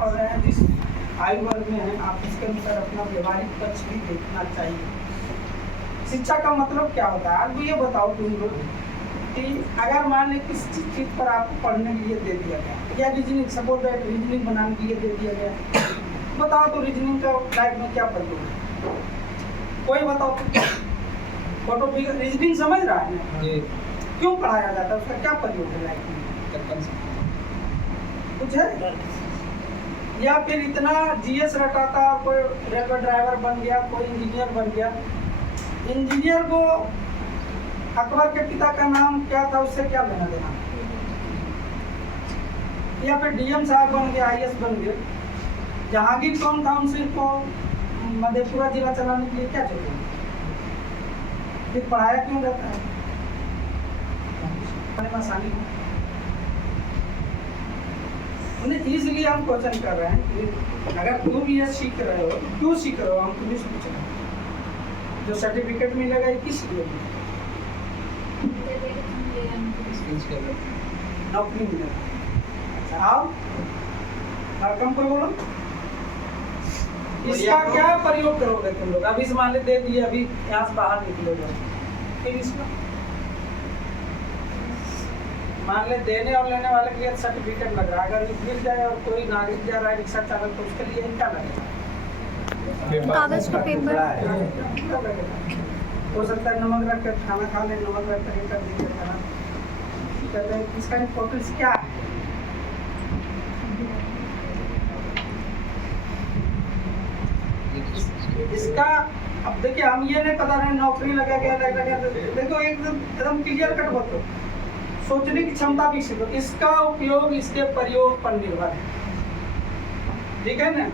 पढ़ रहे हैं, जिस आयु वर्ग में हैं, आप इसके अनुसार अपना व्यवहारिक पक्ष भी देखना चाहिए। शिक्षा का मतलब क्या होता है? आपको ये बताओ तुम लोग कि अगर मान लें किस चीज़ पर आपको पढ़ने के लिए दे दिया गया या रीजनिंग, सपोज दैट रीजनिंग बनाने के लिए दे दिया गया, बताओ तो रीजनिंग का लाइफ में क्या प्रयोग है? कोई बताओ तो। फोटो रीजनिंग समझ रहा है ना? क्यों पढ़ाया जाता है? उसका क्या प्रयोग है लाइफ में? कुछ है? या फिर इतना जीएस रटाता, कोई रेलवे ड्राइवर बन गया, कोई इंजीनियर बन गया। इंजीनियर को अकबर के पिता का नाम क्या था, उससे क्या लेना देना? या फिर डीएम साहब बन गए, आईएएस बन गए। जहांगीर कौन था, उनसे को मधेपुरा जिला चलाने के लिए क्या चाहिए? फिर पढ़ाया क्यों जाता है? आसानी उन्हें इसलिए हम क्वेश्चन कर रहे हैं कि अगर तुम ये सीख रहे हो, क्यों सीख रहे हो, हम तुम्हें पूछ रहे हैं। जो सर्टिफिकेट मिलेगा किस लिए? नौकरी मिलेगा। अच्छा, आओ कम पर बोलो, इसका क्या प्रयोग करोगे तुम लोग? अभी से मान ले दे दिए, अभी यहाँ से बाहर निकलोगे, फिर इसका मान ले देने और लेने वाले के लिए सर्टिफिकेट लग रहा है। अगर मिल जाए और कोई नागरिक जा रहा है रिक्शा चालक, तो उसके लिए इनका लगेगा कागज का पेपर। हो सकता है नमक रख कर खाना खा ले, नमक रख कर कर दीजिए खाना। कहते हैं इसका इम्पोर्टेंस क्या है? इसका अब देखिए, हम ये नहीं पता नहीं नौकरी लगा क्या लगा। देखो एकदम क्लियर कट बताओ, सोचने की क्षमता विकसित हो। इसका उपयोग इसके प्रयोग पर निर्भर है, ठीक है ना?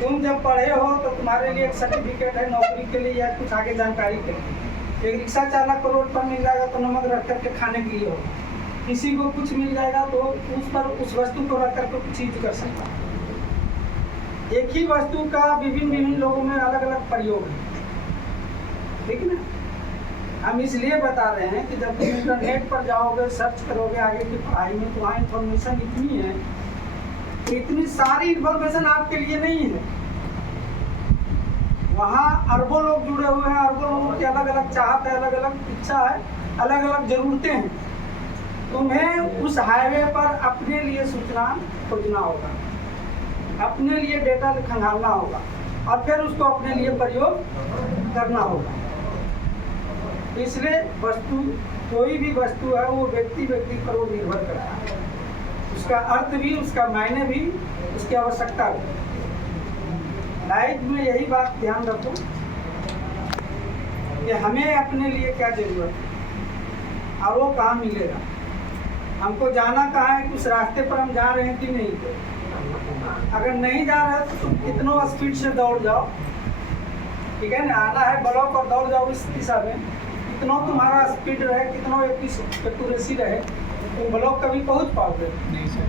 तुम जब पढ़े हो तो तुम्हारे लिए एक सर्टिफिकेट है नौकरी के लिए या कुछ आगे जानकारी के लिए। एक रिक्शा चालक को रोड पर मिल जाएगा तो नमक रख करके खाने के लिए हो। किसी को कुछ मिल जाएगा तो उस पर उस वस्तु को रख करके कुछ चीज कर सकता है। एक ही वस्तु का विभिन्न लोगों में अलग अलग प्रयोग है, ठीक है ना? हम इसलिए बता रहे हैं कि जब तुम इंटरनेट पर जाओगे, सर्च करोगे आगे की पढ़ाई में, तो वहाँ इंफॉर्मेशन इतनी है, इतनी सारी इंफॉर्मेशन आपके लिए नहीं है। वहाँ अरबों लोग जुड़े हुए हैं, अरबों लोगों की अलग अलग चाहत है, अलग अलग इच्छा है, अलग अलग जरूरतें हैं। तुम्हें उस हाईवे पर अपने लिए सूचना खोजना होगा, अपने लिए डेटा खंगालना होगा और फिर उसको अपने लिए प्रयोग करना होगा। इसलिए वस्तु, कोई भी वस्तु है, वो व्यक्ति पर वो निर्भर करता है। उसका अर्थ भी, उसका मायने भी, उसकी आवश्यकता भी। लाइफ में यही बात ध्यान रखो कि हमें अपने लिए क्या जरूरत है और वो कहाँ मिलेगा। हमको जाना कहाँ है, उस रास्ते पर हम जा रहे हैं कि नहीं। अगर नहीं जा रहे तो तुम कितनों स्पीड से दौड़ जाओ, ठीक है ना? आना है ब्लॉक और दौड़ जाओ इस दिशा में, कितना तुम्हारा स्पीड रहे, कितना एक्यूरेसी रहे, तुम ब्लॉक कभी पहुंच पाओगे नहीं सर।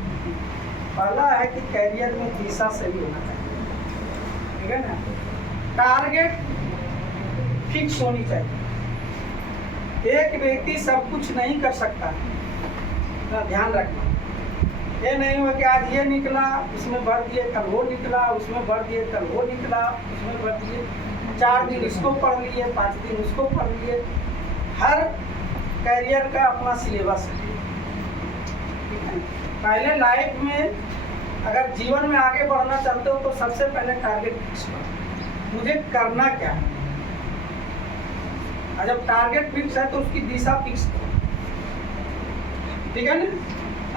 पहला है कि कैरियर में दिशा सही होना चाहिए, ठीक है ना? टारगेट फिक्स होनी चाहिए। एक व्यक्ति सब कुछ नहीं कर सकता, ध्यान रखना। ये नहीं हुआ कि आज ये निकला, उसमें भर दिए, कल वो निकला, उसमें भर दिए, कल वो निकला, उसमें भर दिए। 4 दिन इसको पढ़ लिए, 5 दिन उसको पढ़ लिए। हर कैरियर का अपना सिलेबस है, ठीक है? पहले लाइफ में अगर जीवन में आगे बढ़ना चाहते हो तो सबसे पहले टारगेट फिक्स करो, मुझे करना क्या है। और जब टारगेट फिक्स है तो उसकी दिशा फिक्स करो, ठीक है ना?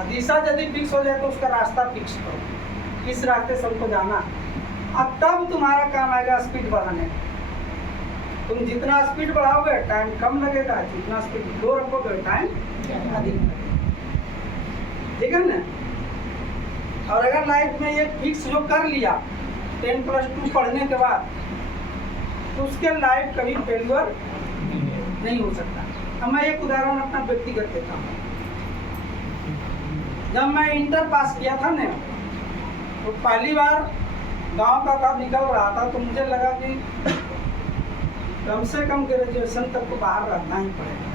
दिशा यदि फिक्स हो जाए तो उसका रास्ता फिक्स करो, किस रास्ते से हमको जाना है। अब तब तुम्हारा काम आएगा स्पीड बढ़ाने का। तुम जितना स्पीड बढ़ाओगे टाइम कम लगेगा, जितना स्पीड लो रखोगे टाइम अधिक लगेगा, ठीक है ना? और अगर लाइफ में ये फिक्स जो कर लिया 10+2 पढ़ने के बाद, तो उसके लाइफ कभी फेल्यूर नहीं हो सकता। अब मैं एक उदाहरण अपना व्यक्तिगत देता हूँ। जब मैं इंटर पास किया था ना, तो पहली बार गांव का काम निकल रहा था, तो मुझे लगा कि कम से कम ग्रेजुएशन तक को बाहर रहना ही पड़ेगा।